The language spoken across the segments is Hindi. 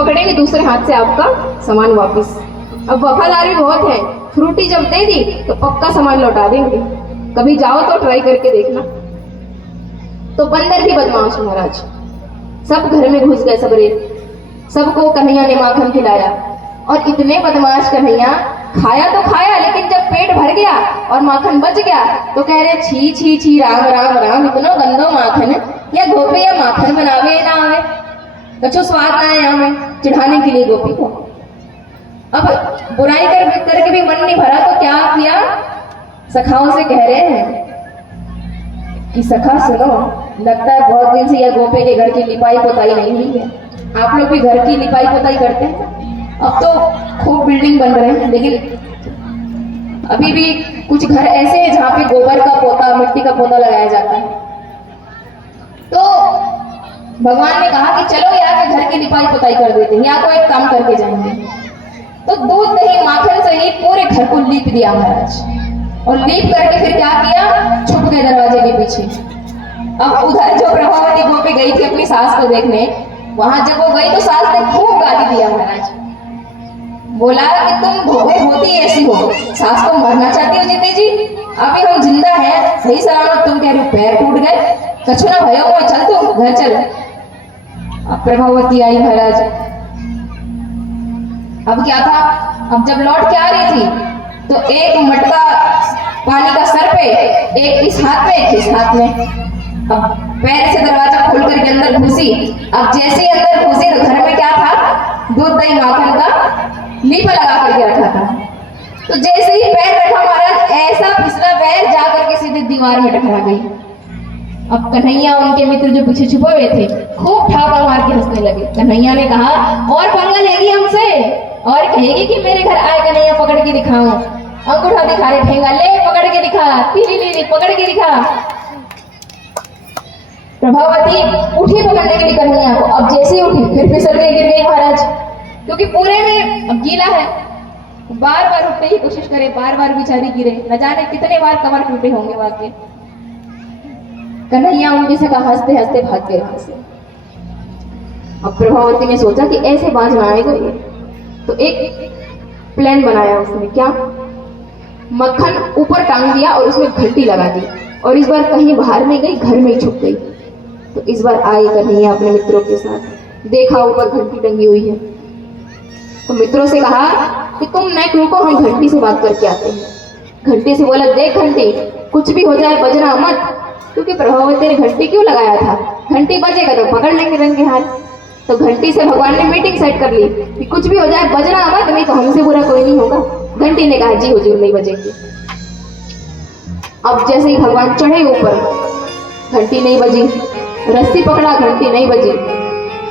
पकड़ेंगे, दूसरे हाथ से आपका सामान वापस। अब वफादारी बहुत है, फ्रूटी जब दे दी तो पक्का सामान लौटा देंगे। कभी जाओ तो ट्राई करके देखना। तो बंदर भी बदमाश महाराज, सब घर में घुस गए सबरे। सबको कन्हैया ने माखन खिलाया और इतने बदमाश कन्हैया, खाया तो खाया लेकिन जब पेट भर गया और माखन बच गया तो कह रहे छी छी छी, राम राम राम, इतना गंदो माखन, या गोपी या माखन बनावे ना आवे, कछो स्वाद ना है हमें चढ़ाने के लिए गोपी को। अब बुराई करके भी मन नहीं भरा तो क्या किया, सखाओं से कह रहे हैं कि सखा सुनो, लगता है बहुत दिन से यह गोपी के घर की लिपाई पोताई नहीं हुई है। आप लोग भी घर की लिपाई पोताई करते हैं? अब तो खूब बिल्डिंग बन रहे हैं, लेकिन अभी भी कुछ घर ऐसे हैं जहाँ पे गोबर का पोता, मिट्टी का पोता लगाया जाता है। तो भगवान ने कहा कि चलो यहाँ के घर की लिपाई पोताई कर देते हैं, यहाँ को एक काम करके जाएंगे। तो दूध दही माखन से ही पूरे घर को लीप दिया महाराज, और लीप करके फिर क्या किया, छुप गए दरवाजे के पीछे। अब उधर जो प्रभावती गोपी गई थी अपनी सास को देखने, वहां जब वो गई तो सास ने खूब गाली दिया महाराज। बोला कि तुम होती ऐसी हो, सास को मारना चाहती हो जीते जी, अभी हम जिंदा हैं सही सलामत, तुम कह रहे हो पैर टूट गए, कछु ना भयो वो, चल तू घर चल। अब प्रभावती आई महाराज। अब क्या था, अब जब लौट के आ रही थी तो एक मटका पानी का सर पे, एक इस हाथ में एक इस हाथ में। अब पैर से दरवाजा खोल करके अंदर घुसी। अब जैसे ही अंदर घुसी तो घर में क्या था, दूध दही माखन का लीपा लगा करके रखा था। तो जैसे ही पैर रखा महाराज, ऐसा फिसला पैर जा करके सीधे दीवार में टकरा गई। अब कन्हैया उनके मित्र जो पीछे छुपे हुए थे खूब ठापा मार के हंसने लगे। कन्हैया ने कहा और पंगा लेगी हमसे, और कहेगी कि मेरे घर आए कन्हैया पकड़ के दिखाऊं, अंगूठा दिखा रहे ठेंगा, ले पकड़ के दिखा, पीली लीली पकड़ के दिखा। प्रभावती उठी पकड़ने के लिए कन्हैया को, अब जैसे ही उठी फिर फिसल के गिर गई महाराज, क्योंकि पूरे में अब गीला है। बार बार उठने की कोशिश करे, बार बार बेचारी गिरे, न जाने कितने बार कमर टूटे होंगे वाकई। कन्हैया उनके से कहा हंसते हंसते भाग गए वहां से। अब प्रभावती ने सोचा कि ऐसे बाज ना आएगा ये, तो एक प्लान बनाया उसने। क्या, मक्खन ऊपर टांग दिया और उसमें घंटी लगा दी, और इस बार कहीं बाहर नहीं गई, घर में ही छुप गई। तो इस बार आई कन्हैया अपने मित्रों के साथ, देखा ऊपर घंटी टंगी हुई है, तो मित्रों से कहा कि तुम नहीं रुको, हम घंटी से बात करके आते हैं। घंटी से बोला, देख घंटी, कुछ भी हो जाए बजना मत, क्योंकि प्रभावती ने घंटी क्यों लगाया था, घंटी बजेगा तो पकड़ लेंगे रंग के हाथ। तो घंटी से भगवान ने मीटिंग सेट कर ली कि कुछ भी हो जाए बजना मत, नहीं तो हमसे बुरा कोई नहीं होगा। घंटी ने कहा जी हुजूर नहीं बजेंगे। अब जैसे ही भगवान चढ़े ऊपर, घंटी नहीं बजी, रस्सी पकड़ा घंटी नहीं बजी,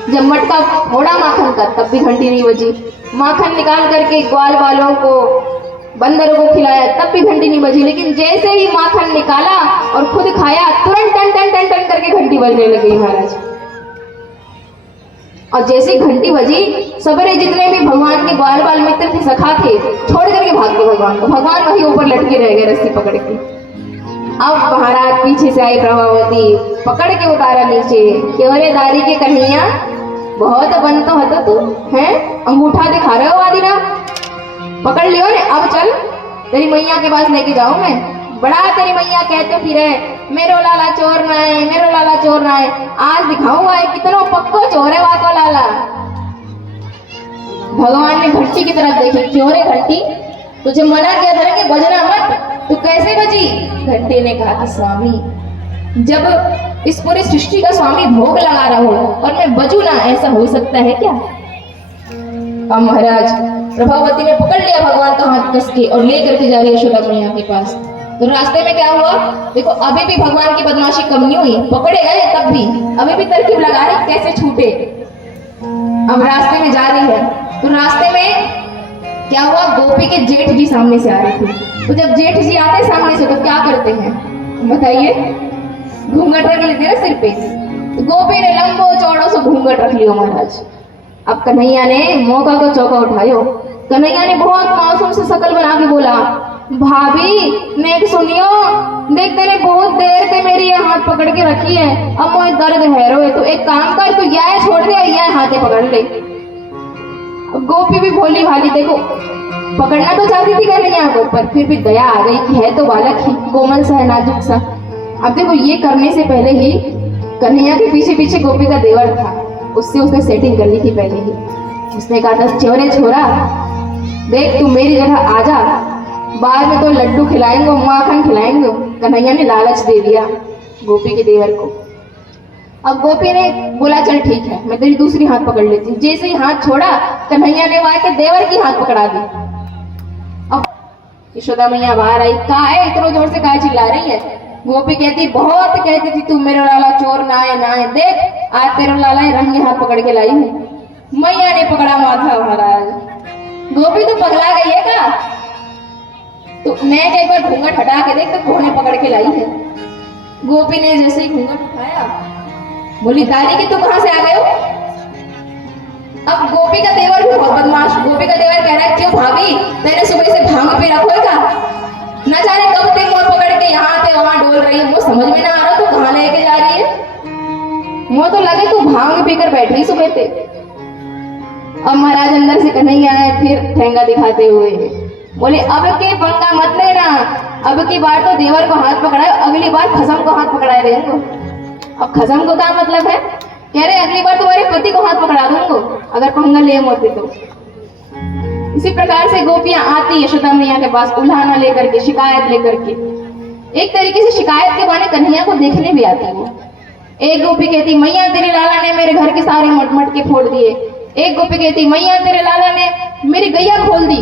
जब मटका फोड़ा माखन का तब भी घंटी नहीं बजी, माखन निकाल करके ग्वाल वालों को, बंदरों को खिलाया तब भी घंटी नहीं बजी। लेकिन जैसे ही माखन निकाला और खुद खाया, तुरंत टन टन टन टन करके घंटी बजने लगी महाराज। और जैसे घंटी बजी, सबरे जितने भी भगवान के ग्वाल बाल मित्र थे, सखा थे, छोड़ करके भाग गए भगवान को। भगवान वहीं ऊपर लटके रह गए रस्सी पकड़ के। अब महाराज पीछे से आई प्रभावती, पकड़ के उतारा नीचे। क्यों रे दारी के कन्हैया, बहुत बन तो हतो तू है, अंगूठा दिखा रहे हो आदि रात, पकड़ लियो रे, अब चल तेरी मैया के पास लेके जाऊं मैं। बड़ा तेरी मैया कहते फिरे, मेरो लाला चोर ना है, मेरो लाला चोर ना है, आज दिखाऊंगा कितना पक्को चोर है वाको लाला। भगवान ने घंटी की तरफ देखी, क्यों रे घंटी, तुझे मना किया था कि बजना मत, तू कैसे बजी? घंटी ने कहा कि स्वामी, जब इस पूरी सृष्टि का स्वामी भोग लगा रहा हो और मैं बजू ना, ऐसा हो सकता है क्या? अब महाराज प्रभावती ने पकड़ लिया भगवान का हाथ कस के और ले करके जा रही है यशोदा मैया के पास। तो रास्ते में क्या हुआ देखो, अभी भी भगवान की बदमाशी कम नहीं हुई, पकड़े गए तब भी अभी भी तरकीब लगा रहे कैसे छूटे। अब रास्ते में जा रही है, तो रास्ते में क्या हुआ, गोपी के जेठ जी सामने से आ रहे थे। तो जब जेठ जी आते सामने से तो क्या करते हैं बताइए, घूंघट रख लेते हैं सिर पे। तो गोपी ने लंबो चौड़ो से घूंघट रख लियो महाराज। अब कन्हैया ने मौका को चौका उठायो। कन्हैया ने बहुत मासूम से शकल बना के बोला, भाभी नेक सुनियो, देख तेरे बहुत देर से मेरी ये हाथ पकड़ के रखी है, अब मुझे दर्द है रो, तो एक काम कर, तू यह छोड़ दे, यह हाथे पकड़ ले। अब गोपी भी भोली भाली, देखो पकड़ना तो चाहती थी कन्हैया को, पर फिर भी दया आ गई कि है तो बालक ही, कोमल सा है, नाजुक सा। अब देखो ये करने से पहले ही कन्हैया के पीछे पीछे गोपी का देवर था, उससे उसने सेटिंग कर ली थी पहले ही। उसने कहा था, चोरे छोरा देख तू मेरी जगह आ जा, बाद में तो लड्डू खिलाएंगे, माखन खिलाएंगे। कन्हैया ने लालच दे दिया गोपी के देवर को। अब गोपी ने बोला चल ठीक है, मैं तेरी दूसरी हाथ पकड़ लेती हूँ। जैसे ही हाथ छोड़ा, कन्हैया ने वहां के देवर की हाथ पकड़ा दी। अब यशोदा मैया बाहर आई, कहा है इतना जोर से काहे चिल्ला रही है? गोपी कहती, बहुत कहती थी तू मेरा लाला चोर ना है ना है, देख आज तेरा लाला रंगे हाथ पकड़ के लाई हूँ। मैया ने पकड़ा माथा महाराज। गोपी तो पगला गई है क्या? तो मैं एक बार घूंघट हटा के देख तो कोने पकड़ के लाई है। गोपी ने जैसे ही घूंघट उठाया, बोली दादी की तू कहां से आ गए हो? अब गोपी का देवर भी बहुत बदमाश। गोपी का देवर कह रहा है, क्यों भाभी तेने सुबह से भांग पे रखो का? न जाने कब तक मोर पकड़ के यहाँ से वहां डोल रही है, वो समझ में ना आ रहा तू कहां लेके जा रही है। मुझे तो लगे तू भांग पीकर बैठ रही सुबह से। अब महाराज अंदर से कन्हैया आए, फिर ठेंगा दिखाते हुए बोले, अब के पंगा मत लेना, अब की बार तो देवर को हाथ पकड़ाए, अगली बार खसम को हाथ पकड़ाए रहेंगे। अब खसम को क्या मतलब है? कह रहे अगली बार तुम्हारे पति को हाथ पकड़ा दूंगा अगर पंगा ले मोते तो। इसी प्रकार से गोपियां आती यशोदा मैया के पास उल्हाना लेकर के, शिकायत लेकर के। एक तरीके से शिकायत के बहाने कन्हैया को देखने भी आती वो। एक गोपी कहती, मैया तेरे लाला ने मेरे घर के सारे मटमट के फोड़ दिए। एक गोपी कहती, मैया तेरे लाला ने मेरी गैया खोल दी।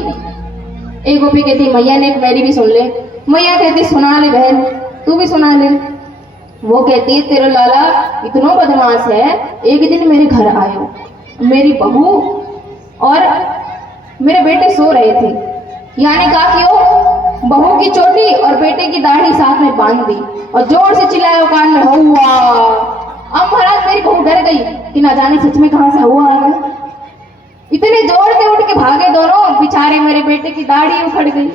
एक गोपी कहती, मैया ने मेरी भी सुन ले। मैया कहती, सुना ले बहन, तू भी सुना ले। वो कहती है, तेरा लाला इतना बदमाश है, एक दिन मेरे घर आयो, मेरी बहू और मेरे बेटे सो रहे थे, यानी कहा कि वो बहू की चोटी और बेटे की दाढ़ी साथ में बांध दी और जोर से चिल्लाया कान में, हुआ। अब महाराज मेरी बहू डर गई कि ना जाने सच में कहां से हुआ आ गया। इतने जोर से उठ के भागे दोनों, बेचारे मेरे बेटे की दाढ़ी उखड़ गई।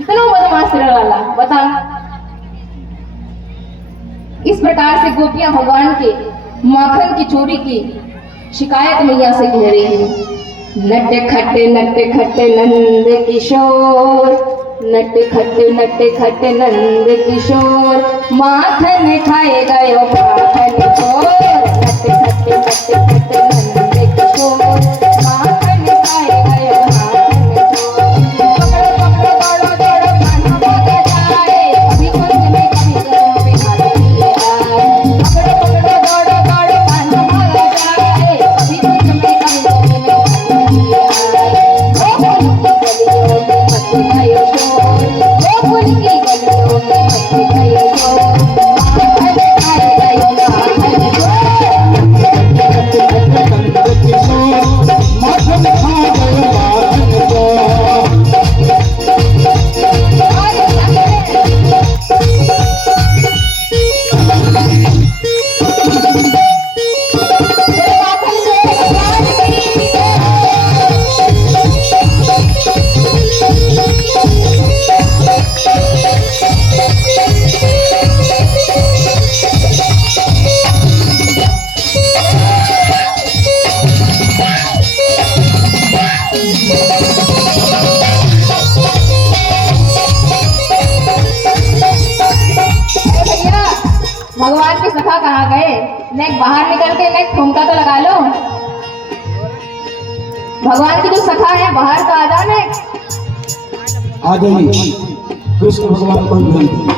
इतना बदमाश तेरा लाला, बता। इस प्रकार से गोपियां भगवान के माखन की चोरी की शिकायत मैया से कह रही है। नट खट्टे नंद किशोर, नट खट्टे नंद किशोर, माखन खाए गयो माखन चोर। नट खट्टे नंद किशोर, माखन खाए गयो माखन चोर। पकड़ो पकड़ो दौड़ो दौड़ो कान्हा भागा जाए, कभी कुंज में कभी गयो बिहार लिए आए। पकड़ो पकड़ो दौड़ो दौड़ो कान्हा भागा जाए, कभी कुंज में कभी गयो बिहार लिए आए। गोकुल की गलियों में मच गयो शोर, माखन खाए गयो माखन चोर। माखन खा गयो माखन चोर। भगवान के सखा कहाँ गए? नेक बाहर निकल के नेक ठुमका तो लगा लो। भगवान की जो सखा है बाहर तो आ जाओ नेक। आ गई कृष्ण भगवान को विनती।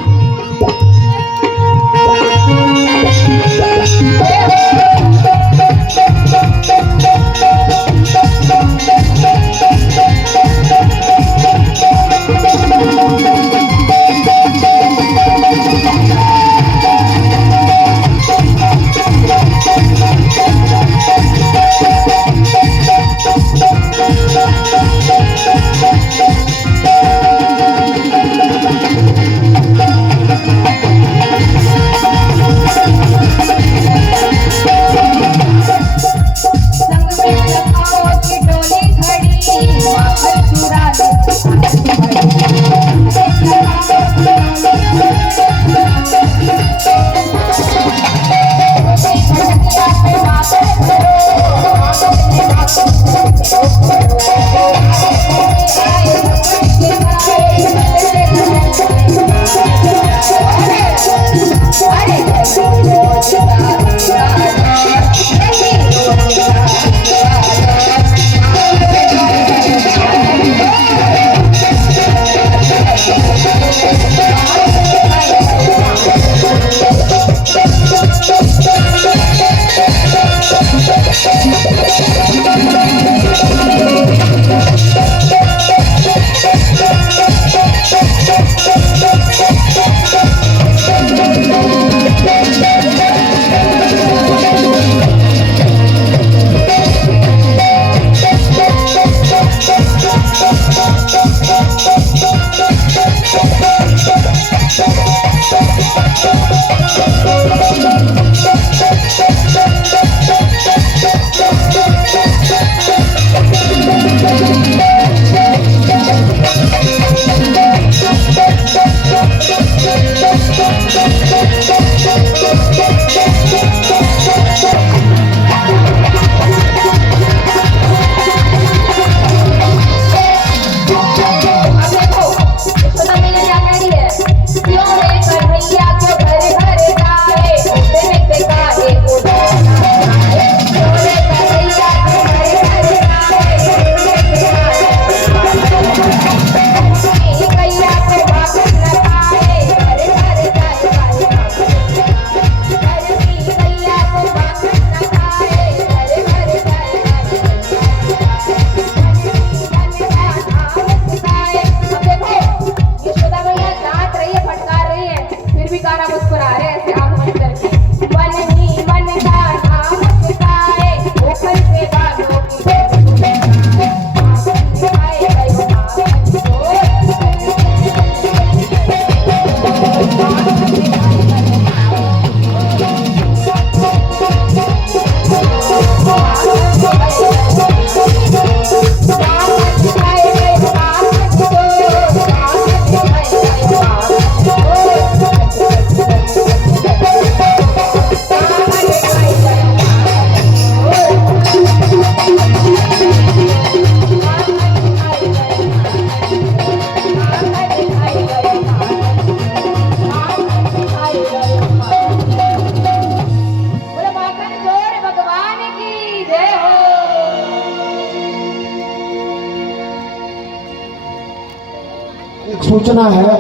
सूचना है,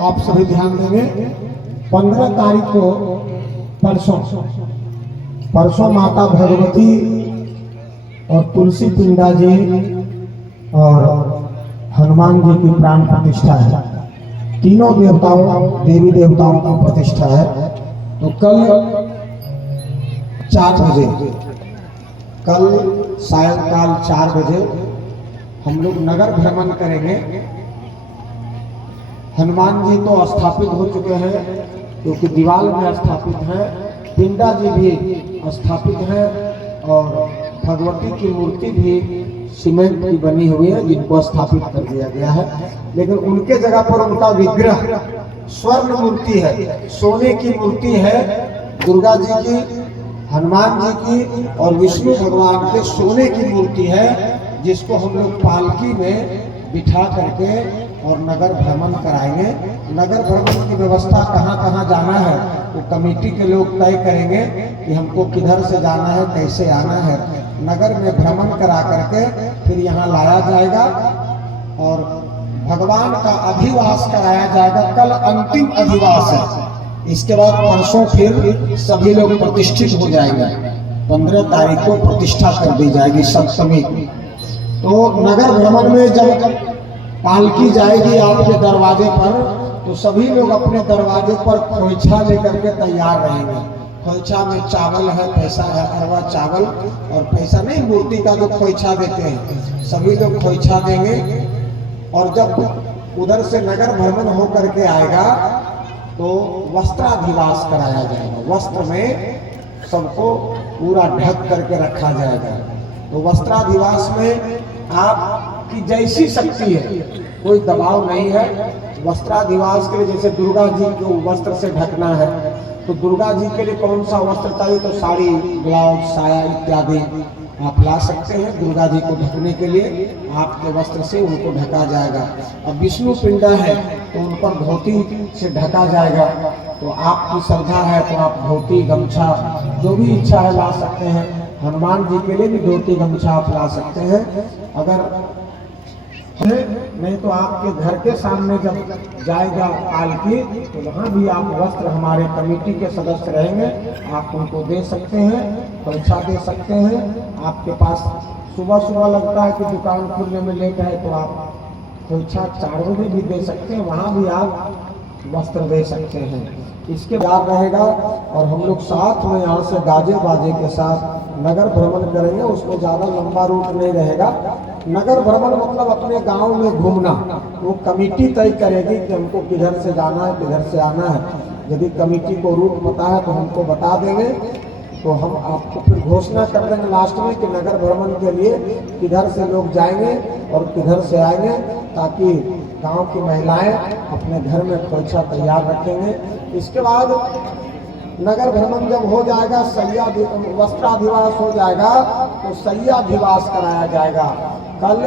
आप सभी ध्यान देंगे। 15 तारीख को परसों माता भगवती और तुलसी पिंडा जी और हनुमान जी की प्राण प्रतिष्ठा है। तीनों देवी देवताओं की प्रतिष्ठा है। तो कल 4 बजे, कल सायंकाल 4 बजे हम लोग नगर भ्रमण करेंगे। हनुमान जी तो स्थापित हो चुके हैं, क्योंकि दीवार में स्थापित है। पिंडा जी भी स्थापित है और भगवती की मूर्ति भी सीमेंट की बनी हुई है, जिनको स्थापित कर दिया गया है। लेकिन उनके जगह पर उनका विग्रह स्वर्ण मूर्ति है, सोने की मूर्ति है। दुर्गा जी की, हनुमान जी की और विष्णु भगवान के सोने की मूर्ति है, जिसको हम लोग पालकी में बिठा करके और नगर भ्रमण कराएंगे। नगर भ्रमण की व्यवस्था कहाँ कहाँ जाना है वो कमेटी के लोग तय करेंगे कि हमको किधर से जाना है, कैसे आना है। नगर में भ्रमण करा करके फिर यहाँ लाया जाएगा और भगवान का अधिवास कराया जाएगा। कल अंतिम अधिवास है। इसके बाद परसों फिर सभी लोग प्रतिष्ठित हो जाएंगे। 15 तारीख को प्रतिष्ठा कर दी जाएगी सप्तमी। तो नगर भ्रमण में जब पालकी जाएगी आपके दरवाजे पर, तो सभी लोग अपने दरवाजे पर खोइछा लेकर के तैयार रहेंगे। खोइछा में चावल है, पैसा है, अरवा चावल और पैसा नहीं, मूर्ति का जो खोइछा देते हैं, सभी लोग खोइछा देंगे। और जब उधर से नगर भ्रमण हो करके आएगा तो वस्त्राधिवास कराया जाएगा। वस्त्र में सबको पूरा ढक करके रखा जाएगा। तो वस्त्राधिवास में आपकी जैसी शक्ति है, कोई दबाव नहीं है। वस्त्राधिवास के लिए जैसे दुर्गा जी को वस्त्र से ढकना है, तो दुर्गा जी के लिए कौन सा वस्त्र चाहिए, तो साड़ी, ब्लाउज, साया इत्यादि आप ला सकते हैं। दुर्गा जी को ढकने के लिए आपके वस्त्र से उनको ढका जाएगा। अब विष्णु पिंडा है तो उन पर धोती से ढका जाएगा। तो आपकी श्रद्धा है तो आप धोती, गमछा, जो भी इच्छा है ला सकते हैं। हनुमान जी के लिए भी धोती गमछा आप ला सकते हैं। अगर नहीं तो आपके घर के सामने जब जाएगा पालकी, तो वहाँ भी आप वस्त्र, हमारे कमेटी के सदस्य रहेंगे, आप उनको दे सकते हैं, पैसा दे सकते हैं। आपके पास सुबह लगता है कि दुकान खुलने में लेट है, तो आप पैसा 4 बजे भी दे सकते हैं, वहाँ भी आप वस्त्र दे सकते हैं। इसके बाद रहेगा और हम लोग साथ में यहाँ से गाजे बाजे के साथ नगर भ्रमण करेंगे। उसमें ज़्यादा लंबा रूट नहीं रहेगा। नगर भ्रमण मतलब अपने गांव में घूमना, वो कमेटी तय करेगी कि हमको किधर से जाना है, किधर से आना है। यदि कमेटी को रूट पता है तो हमको बता देंगे, तो हम आपको फिर घोषणा कर देंगे लास्ट में कि नगर भ्रमण के लिए किधर से लोग जाएंगे और किधर से आएंगे, ताकि गांव की महिलाएं अपने घर में खोइछा तैयार रखेंगे। इसके बाद नगर भ्रमण जब हो जाएगा, वस्त्राधिवास हो जाएगा, तो शय्याधिवास कराया जाएगा। कल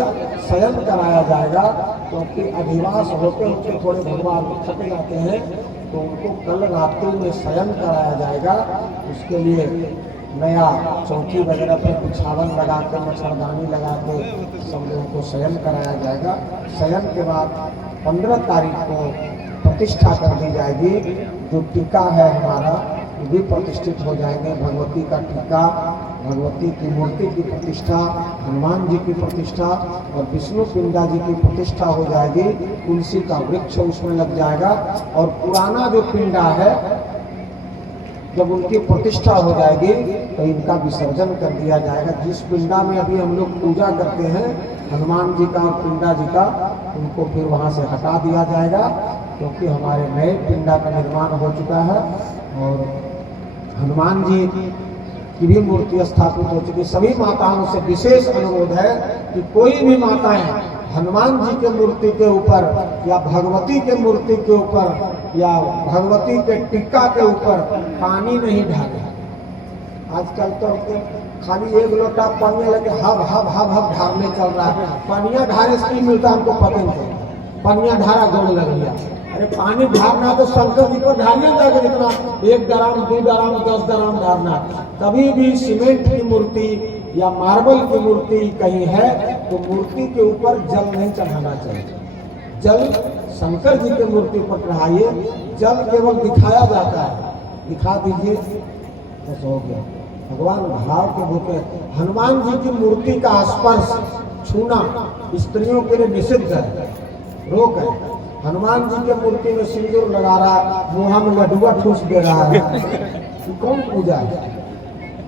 शयन कराया जाएगा, क्योंकि अधिवास होते होते थोड़े भगवान थक जाते हैं, तो उनको कल रात्रि में शयन कराया जाएगा। उसके लिए नया चौकी वगैरह पर बिछावन लगा कर, मच्छरदानी लगा के सब लोगों को शयन कराया जाएगा। शयन के बाद 15 तारीख को प्रतिष्ठा कर दी जाएगी। जो टीका है हमारा, वो भी प्रतिष्ठित हो जाएंगे। भगवती का टीका, भगवती की मूर्ति की प्रतिष्ठा, हनुमान जी की प्रतिष्ठा और विष्णु पिंडा जी की प्रतिष्ठा हो जाएगी। तुलसी का वृक्ष उसमें लग जाएगा। और पुराना जो पिंडा है, जब उनकी प्रतिष्ठा हो जाएगी तो इनका विसर्जन कर दिया जाएगा। जिस पिंडा में अभी हम लोग पूजा करते हैं हनुमान जी का और पिंडा जी का, उनको फिर वहाँ से हटा दिया जाएगा, क्योंकि हमारे नए पिंडा का निर्माण हो चुका है और हनुमान जी की भी मूर्ति स्थापित हो चुकी। सभी माताओं से विशेष अनुरोध है कि कोई भी माताएं हनुमान जी के मूर्ति के ऊपर या भगवती के मूर्ति के ऊपर या भगवती के टिक्का के ऊपर पानी नहीं ढाले। आजकल तो खाली 1 लोटा पानी लगे हब हब हब हब ढारने चल रहा है। पनिया ढारे से नहीं मिलता, हमको पता नहीं। पनिया ढारा गोड़ लग गया। अरे पानी ढारना तो शंकर जी को ढारने जाकर इतना 1 ड्राम 2 ड्राम 10 ड्राम ढारना। कभी भी सीमेंट की मूर्ति या मार्बल की मूर्ति कहीं है तो मूर्ति के ऊपर जल नहीं चढ़ाना चाहिए। जल शंकर जी की मूर्ति पर चढ़ाइए, जल केवल दिखाया जाता है, दिखा दीजिए बस हो गया। भगवान भाव के भूखे। हनुमान जी की मूर्ति का स्पर्श छूना स्त्रियों के लिए निषिद्ध है, रोक है। हनुमान जी की मूर्ति में सिंदूर लगा रहा है, मुँह में लड्डुआ ठूस दे रहा है, ये कौन पूजा है?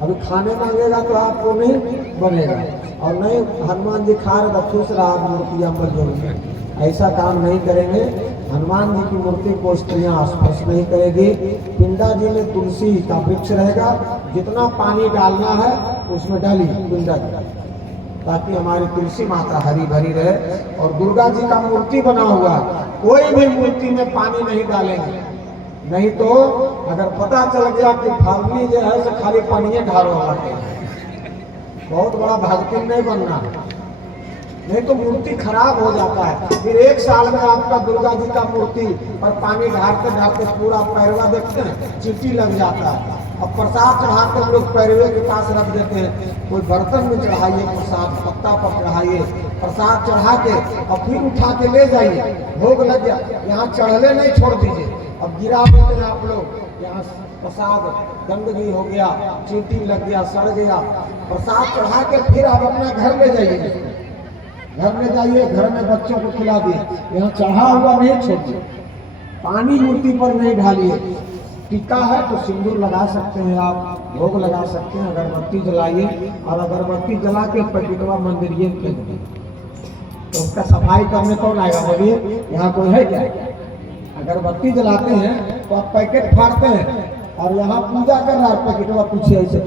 अभी खाने मांगेगा तो आपको नहीं बनेगा, और नहीं हनुमान जी खा रहे तो ठूस रहा मूर्ति में, ऐसा काम नहीं करेंगे। हनुमान जी की मूर्ति को स्त्रियां स्पर्श नहीं करेगी। पिंडा जी में तुलसी का वृक्ष रहेगा, जितना पानी डालना है उसमें डालिए पिंडा जी, ताकि हमारी तुलसी माता हरी भरी रहे। और दुर्गा जी का मूर्ति बना हुआ, कोई भी मूर्ति में पानी नहीं डालेंगे, नहीं तो अगर पता चल गया कि फालनी जो है तो खाली पानी ढारो हमारे, बहुत बड़ा भक्ति नहीं बनना, नहीं तो मूर्ति खराब हो जाता है। फिर एक साल में आपका दुर्गा जी का मूर्ति पर पानी ढालते ढालते पूरा पैरवा देखते हैं चींटी लग जाता है। अब प्रसाद चढ़ाते हम लोग पैरवे के पास रख देते हैं, कोई बर्तन में चढ़ाइए प्रसाद, पत्ता पर चढ़ाइए, प्रसाद चढ़ा के और फिर उठा के ले जाइए, भोग लग गया, यहाँ चढ़ले नहीं छोड़ दीजिए। अब गिरा देते हैं आप लोग, यहाँ प्रसाद गंदगी हो गया, चींटी लग गया, सड़ गया। प्रसाद चढ़ा के फिर आप अपना घर ले जाइए, घर में जाइए, घर में बच्चों को खिला दिए, यहाँ चढ़ा हुआ नहीं छोड़िए, पानी मूर्ति पर नहीं ढालिए। टीका है तो सिंदूर लगा सकते हैं आप, भोग लगा सकते हैं, अगरबत्ती जलाइए, और अगरबत्ती जला के पैकेटवा मंदिरिए में फेंक दीजिए, तो उसका सफाई करने कौन आएगा? बोलिए, यहाँ कोई है क्या? अगरबत्ती जलाते हैं तो आप पैकेट फाड़ते हैं, और यहाँ पूजा कर रहा है पैकेटवा पीछे ऐसे,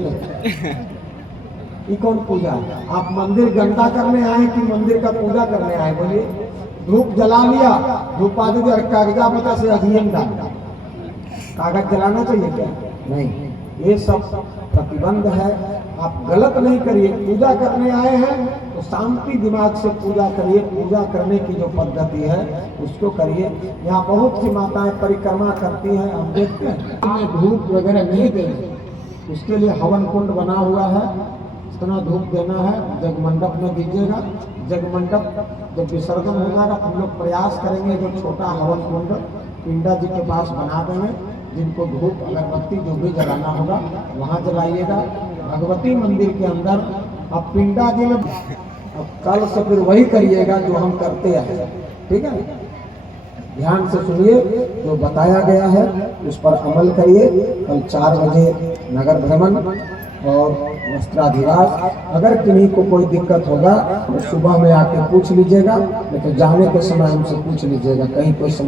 ये कौन पूजा है? आप मंदिर गंदा करने आए कि मंदिर का पूजा करने आए? बोलिए, धूप जला लिया, धूप आदि कागजा पता से अधियम डाल, कागज जलाना चाहिए क्या? नहीं, ये सब प्रतिबंध है, आप गलत नहीं करिए। पूजा करने आए हैं तो शांति दिमाग से पूजा करिए, पूजा करने की जो पद्धति है उसको करिए। यहाँ बहुत सी माताएं परिक्रमा करती हैं, हम देखते हैं, हमें धूप वगैरह नहीं देंगे, उसके लिए हवन कुंड बना हुआ है, इतना धूप देना है, जगमंडप में दीजिएगा। जगमंडप जब विसर्जन होगा हम लोग प्रयास करेंगे जो छोटा हवन कुंड पिंडा जी के पास बना देंगे, जिनको धूप अगरबत्ती जो भी जलाना होगा वहाँ जलाइएगा। भगवती मंदिर के अंदर अब पिंडा जी में, अब कल से फिर वही करिएगा जो हम करते हैं, ठीक है? ध्यान से सुनिए, जो बताया गया है उस पर अमल करिए। कल 4 बजे नगर भ्रमण और वस्त्राधिराज। अगर किन्हीं को कोई दिक्कत होगा तो सुबह में आके पूछ लीजिएगा, नहीं तो जाने के समय हमसे पूछ लीजिएगा, कहीं कोई समस्या